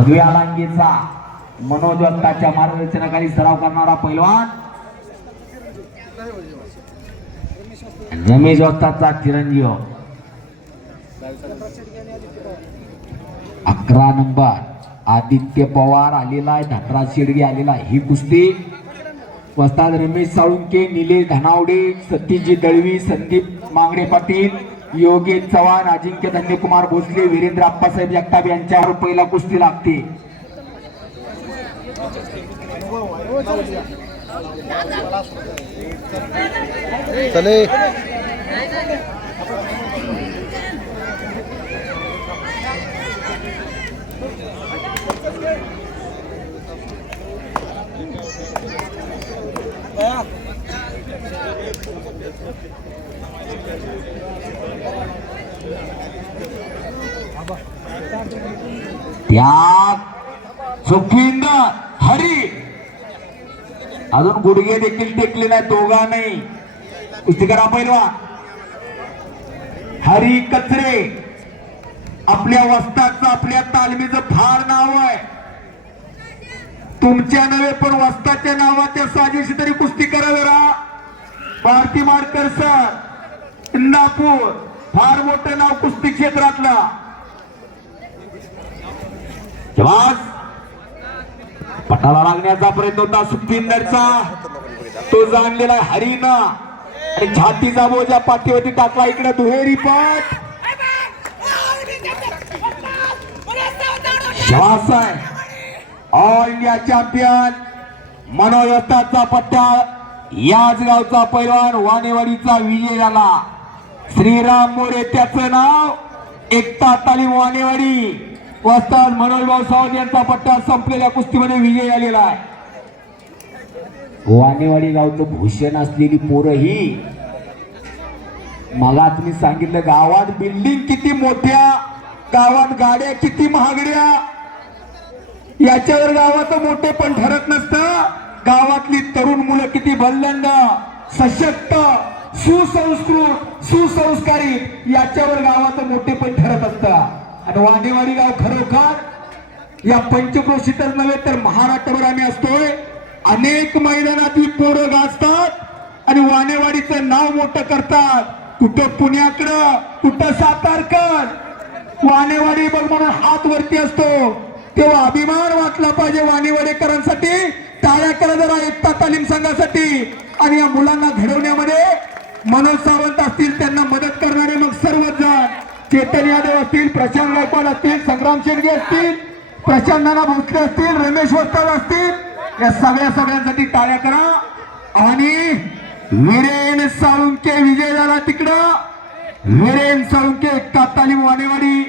भगव्या लांगीचा मनोज वक्ताच्या मार्गदर्शनाखाली सराव करणारा पैलवान रमेश वक्ताचा चिरंजीव 11 नंबर आदित्य पवार आलेला आहे, धनराज शेडगे आलेला आहे। ही कुस्ती वस्ताद रमेश साळुंके, निलेश धनावडे, सतीजी दळवी, संदीप मांगडे पाटील, योगेश चव्हाण, अजिंक्य धन्यकुमार भोसले, वीरेंद्र आप्पासाहेब जगताप यांच्यावर पहिला कुस्ती लागते। चले त्यात सुखिंदर हरी अजून गुडघे देखील टेकले नाही, दोघा नाही। कुस्ती करा पैलवान हरी कचरे, आपल्या वस्ताचं आपल्या तालमीचं फार नाव आहे। तुमच्या नव्हे पण वस्ताच्या नावाच्या साजेशी तरी कुस्ती करा जरा। भारती माडकर सर, इंदापूर, फार मोठं नाव कुस्ती क्षेत्रातला। पटाला लागण्याचा प्रयत्न होता सुखिंदरचा, तो जाणलेला हरीनं आणि छातीचा बोजा पाठीवरती टाकला। इकडे दुहेरी पट श्वास आहे। ऑल इंडिया चॅम्पियन मनोज वक्ताचा पट्टा, याच गावचा पैलवान वानेवाडीचा विजय झाला। श्रीराम मोरे त्याचं नाव, एकता तालीम वानेवाडी, वस्ताद मनोज भाऊ सावंत यांचा पट्टा संपलेल्या कुस्तीमध्ये विजय झालेला आहे। वानेवाडी गावचं भूषण असलेली पोरं ही, मला तुम्ही सांगितलं गावात बिल्डिंग किती मोठ्या, गावात गाड्या किती महागड्या, याच्यावर गावाचं मोठे पण ठरत नसतं। गावातली तरुण मुलं किती बलंद, सशक्त, सुसंस्कृत, सुसंस्कारी, याच्यावर गावाचं मोठे पण ठरत असतं। आणि वानेवाडी गाव खरोखर या पंचक्रोशीतच नव्हे तर महाराष्ट्रभर आम्ही असतोय। अनेक मैदानात ही पोरं गाजतात आणि वानेवाडीचं नाव मोठं करतात। कुठं पुण्याकडं, कुठं सातारकर, वानेवाडी बघ म्हणून हात वरती असतो, तेव्हा अभिमान वाटला पाहिजे वानेवाडेकरांसाठी। टाळ्या करा जरा एकता तालीम संघासाठी। आणि या मुलांना घडवण्यामध्ये मनोज सावंत असतील, त्यांना मदत करणारे मग सर्वच जण, चेतन यादव असतील, प्रशांत गायकवाड असतील, संग्राम शेडगे असतील, प्रशांत नाना भोसले असतील, रमेश वस्ताद असतील, या सगळ्यांसाठी टाळ्या करा। आणि वीरेन साळुंके विजय झाला तिकडं, वीरेन साळुंके एकता तालीम वानेवाडी।